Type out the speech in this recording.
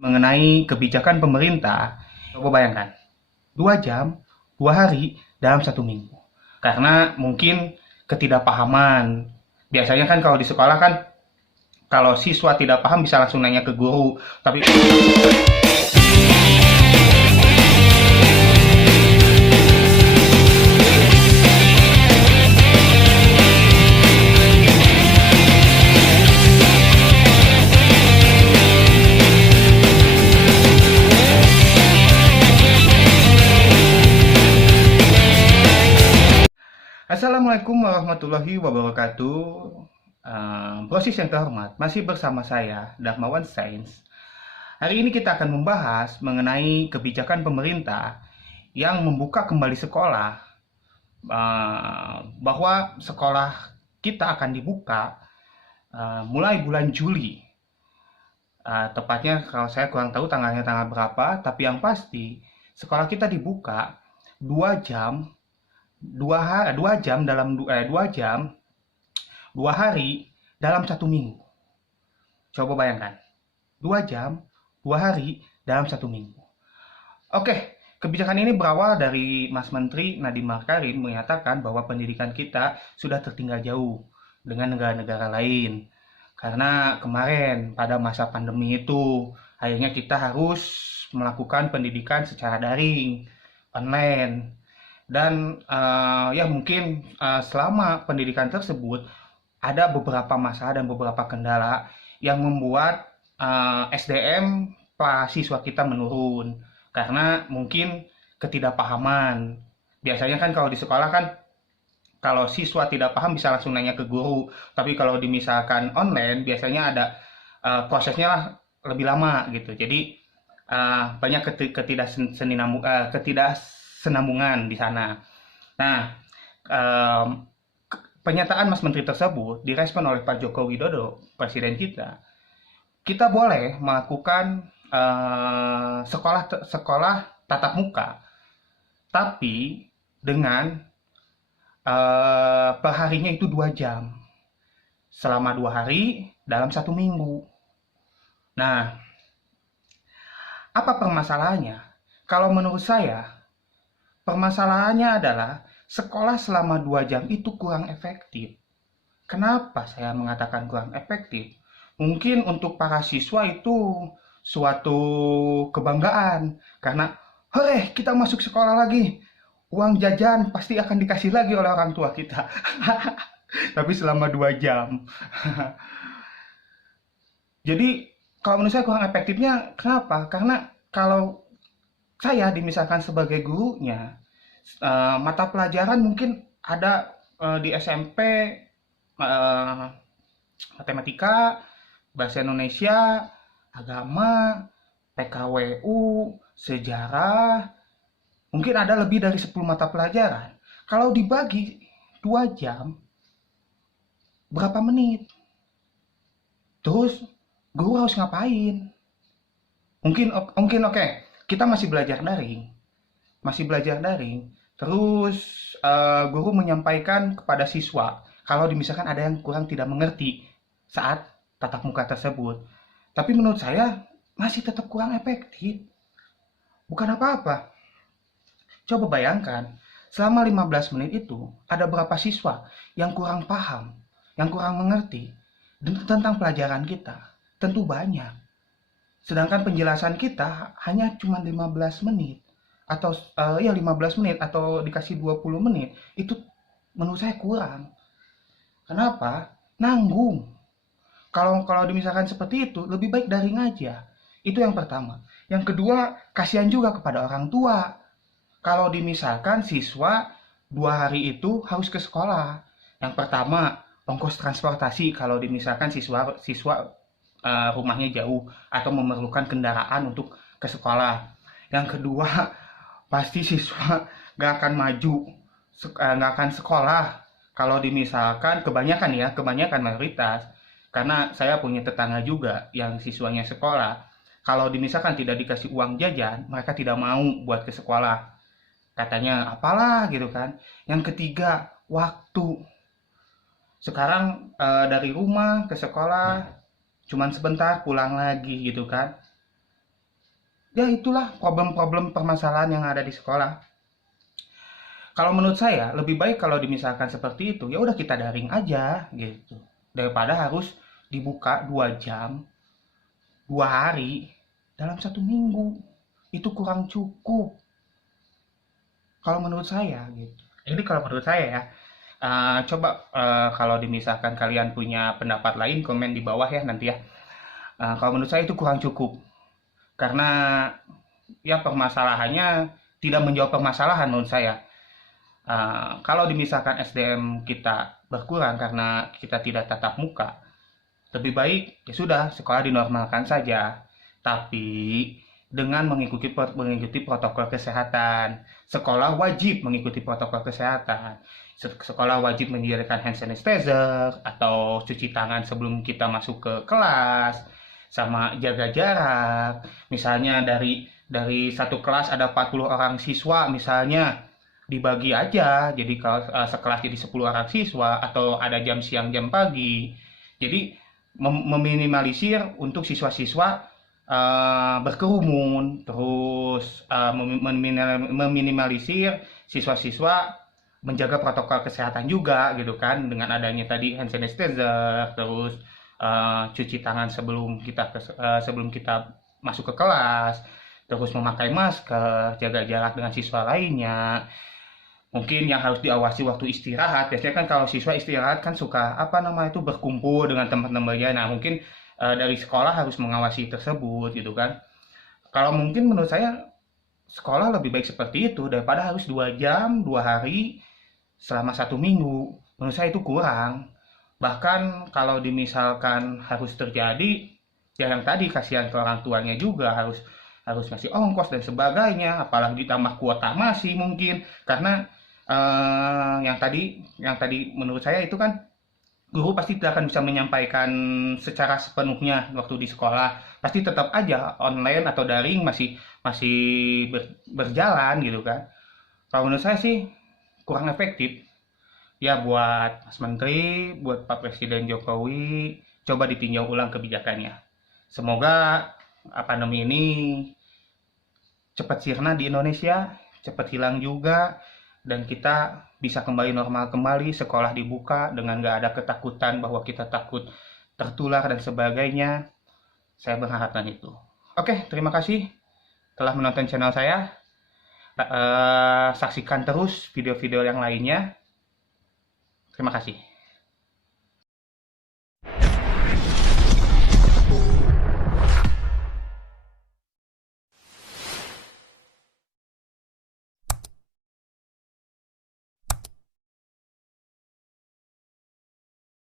mengenai kebijakan pemerintah. Coba bayangkan, 2 jam, 2 hari dalam 1 minggu. Karena mungkin ketidakpahaman. Biasanya kan kalau di sekolah kan, kalau siswa tidak paham bisa langsung nanya ke guru. Tapi Assalamualaikum warahmatullahi wabarakatuh. Brosis yang terhormat, masih bersama saya, Darmawan Sains. Hari ini kita akan membahas mengenai kebijakan pemerintah yang membuka kembali sekolah, bahwa sekolah kita akan dibuka mulai bulan Juli. Tepatnya kalau saya kurang tahu tanggalnya tanggal berapa, tapi yang pasti sekolah kita dibuka 2 jam, 2 jam dalam 2 jam 2 hari dalam 1 minggu. Coba bayangkan, 2 jam 2 hari dalam 1 minggu. Oke, kebijakan ini berawal dari Mas Menteri Nadiem Makarim menyatakan bahwa pendidikan kita sudah tertinggal jauh dengan negara-negara lain. Karena kemarin pada masa pandemi itu, akhirnya kita harus melakukan pendidikan secara daring, online. Dan ya mungkin selama pendidikan tersebut ada beberapa masalah dan beberapa kendala yang membuat SDM siswa kita menurun karena mungkin ketidakpahaman. Biasanya kan kalau di sekolah kan, kalau siswa tidak paham bisa langsung nanya ke guru. Tapi kalau misalkan online biasanya ada prosesnya lebih lama gitu. Jadi banyak ketidaksenambungan di sana. Nah, pernyataan Mas Menteri tersebut direspon oleh Pak Joko Widodo, Presiden kita. Kita boleh melakukan sekolah tatap muka, tapi dengan perharinya itu 2 jam, selama 2 hari dalam 1 minggu. Nah, apa permasalahannya? Kalau menurut saya, permasalahannya adalah sekolah selama 2 jam itu kurang efektif. Kenapa saya mengatakan kurang efektif? Mungkin untuk para siswa itu suatu kebanggaan. Karena, hore, kita masuk sekolah lagi. Uang jajan pasti akan dikasih lagi oleh orang tua kita. Tapi selama 2 jam. Jadi, kalau menurut saya kurang efektifnya, kenapa? Karena kalau saya dimisalkan sebagai gurunya, mata pelajaran mungkin ada di SMP, matematika, bahasa Indonesia, agama, PKWU, sejarah, mungkin ada lebih dari 10 mata pelajaran. Kalau dibagi 2 jam, berapa menit? Terus guru harus ngapain? Mungkin oke, kita masih belajar daring. Terus guru menyampaikan kepada siswa kalau misalkan ada yang kurang tidak mengerti saat tatap muka tersebut. Tapi menurut saya masih tetap kurang efektif. Bukan apa-apa. Coba bayangkan, selama 15 menit itu ada berapa siswa yang kurang paham, yang kurang mengerti tentang pelajaran kita? Tentu banyak. Sedangkan penjelasan kita hanya cuma 15 menit atau 15 menit atau dikasih 20 menit, itu menurut saya kurang. Kenapa? Nanggung. Kalau misalkan seperti itu, lebih baik daring aja. Itu yang pertama. Yang kedua, kasihan juga kepada orang tua. Kalau misalkan siswa 2 hari itu harus ke sekolah. Yang pertama, ongkos transportasi kalau misalkan siswa rumahnya jauh atau memerlukan kendaraan untuk ke sekolah. Yang kedua, pasti siswa nggak akan maju, nggak akan sekolah. Kalau misalkan kebanyakan mayoritas, karena saya punya tetangga juga yang siswanya sekolah. Kalau misalkan tidak dikasih uang jajan, mereka tidak mau buat ke sekolah. Katanya apalah gitu kan. Yang ketiga, waktu. Sekarang dari rumah ke sekolah cuman sebentar pulang lagi gitu kan. Ya itulah problem-problem permasalahan yang ada di sekolah. Kalau menurut saya lebih baik kalau dimisalkan seperti itu, ya udah kita daring aja gitu. Daripada harus dibuka 2 jam, 2 hari dalam 1 minggu. Itu kurang cukup kalau menurut saya gitu. Ini kalau menurut saya ya. Coba kalau dimisalkan kalian punya pendapat lain, komen di bawah ya nanti ya. Kalau menurut saya itu kurang cukup. Karena ya permasalahannya tidak menjawab permasalahan menurut saya. Kalau dimisalkan SDM kita berkurang karena kita tidak tatap muka, lebih baik ya sudah sekolah dinormalkan saja. Tapi dengan mengikuti protokol kesehatan. Sekolah wajib mengikuti protokol kesehatan. Sekolah wajib menyediakan hand sanitizer atau cuci tangan sebelum kita masuk ke kelas, sama jaga jarak. Misalnya dari satu kelas ada 40 orang siswa misalnya, dibagi aja jadi kalau sekelas jadi 10 orang siswa, atau ada jam siang jam pagi. Jadi meminimalisir untuk siswa-siswa berkerumun, terus meminimalisir siswa-siswa menjaga protokol kesehatan juga gitu kan, dengan adanya tadi hand sanitizer, terus cuci tangan sebelum kita masuk ke kelas, terus memakai masker, jaga jarak dengan siswa lainnya. Mungkin yang harus diawasi waktu istirahat, biasanya kan kalau siswa istirahat kan suka apa namanya itu berkumpul dengan teman-temannya. Nah mungkin dari sekolah harus mengawasi tersebut gitu kan. Kalau mungkin menurut saya sekolah lebih baik seperti itu daripada harus 2 jam 2 hari selama 1 minggu. Menurut saya itu kurang. Bahkan kalau dimisalkan harus terjadi, ya yang tadi kasihan ke orang tuanya juga, harus harus ngasih ongkos dan sebagainya, apalagi ditambah kuota masih mungkin. Karena yang tadi menurut saya itu kan guru pasti tidak akan bisa menyampaikan secara sepenuhnya waktu di sekolah. Pasti tetap aja online atau daring masih masih berjalan gitu kan. Kalau menurut saya sih kurang efektif. Ya buat Mas Menteri, buat Pak Presiden Jokowi, coba ditinjau ulang kebijakannya. Semoga pandemi ini cepat sirna di Indonesia, cepat hilang juga, dan kita bisa kembali normal kembali, sekolah dibuka dengan nggak ada ketakutan bahwa kita takut tertular dan sebagainya. Saya berharapkan itu. Oke, terima kasih telah menonton channel saya. Saksikan terus video-video yang lainnya. Terima kasih.